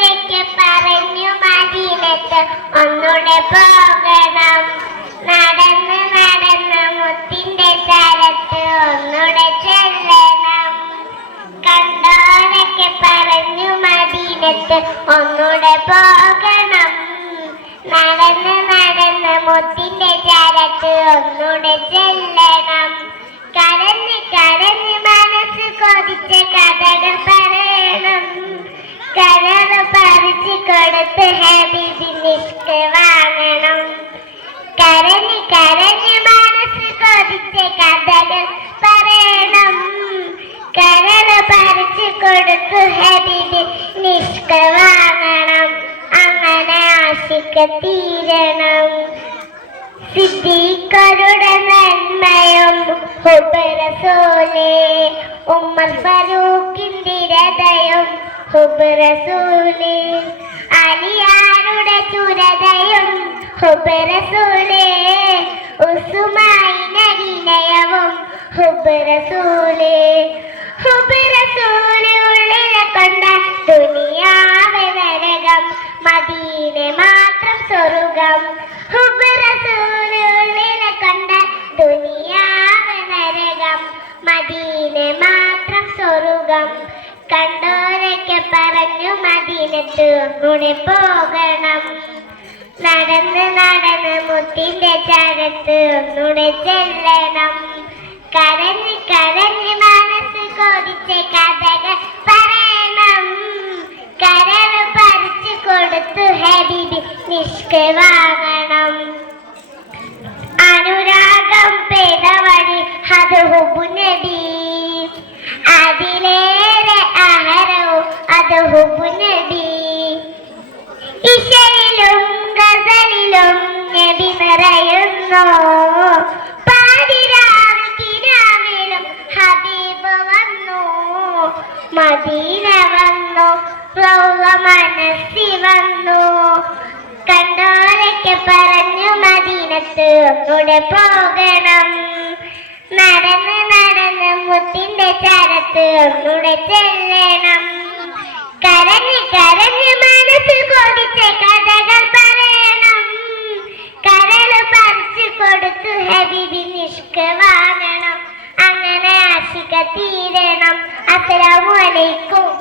നിൽക്കും പറഞ്ഞു മദീനത്ത്. ഒന്നുകൂടെ പോകണം. നടന്ന് നടന്ന് മുത്തിന്റെ ചരത്ത് ഒന്നുകൂടെ ചെല്ലണം. കണ്ടോരൊക്കെ പറഞ്ഞു മദീനത്ത് ഒന്നുകൂടെ പോകണം. നടന്ന് നടന്ന് മുത്തിന്റെ ചരത്ത് ഒന്നുകൂടെ ചെല്ലണം. കൊടുത്ത് ഹബീബി വാങ്ങണം. കരഞ്ഞ് കരഞ്ഞ് മനസ്സ് കൊതിച്ച കഥകൾ പറയണം. കരൾ പറിച്ചു കൊടുത്തു ഹബീബി നിഷ്ക വാങ്ങണം. അങ്ങനെ ആശിക്ക തീരണം. സിദ്ദീഖരുടെ നന്മയും ഹുബറസൂലേ. ഉമ്മർ ഫറൂഖിന്റെ ഹുബറസൂലേ. ഹുബറസൂലേ ഉസുമായി നരിനയവും ഹുബറസൂലേ. ഹുബറസൂലേ ഉള്ളിലെ കൊണ്ട ദുനിയാവ് നരകം മദീനെ മാത്രം സ്വർഗം. ഹുബറസൂലേ ഉള്ളിലെ കൊണ്ട ദുനിയാവ് നരകം മദീനെ മാത്രം സ്വർഗം. കണ്ടോരൊക്കെ പറഞ്ഞു മദീനത്ത് ഒന്നുകൂടെ പോകണം. നടന്ന് നടന്ന് മുത്തിന്റെ ചരത്ത് ഒന്നുടെ ചെല്ലണം. കരഞ്ഞ് കരഞ്ഞ് മനസ്സ് കൊതിച്ച കഥകൾ പറയണം. കരവ് പറിച്ചു കൊടുത്തു ഹരി നിഷ്കവാകണം വാങ്ങണം. മദീന വന്നു. റൗള മനസ്സി വന്നു. കണ്ടോരൊക്കെ പറഞ്ഞു മദീനത്ത് ഒന്നുകൂടെ പോകണം. നടന്ന് നടന്ന് മുത്തിന്റെ ചരത്ത് ഒന്നുകൂടെ ചെല്ലണം. ആശിക തീരണം. അസ്സലാമു അലൈക്കും.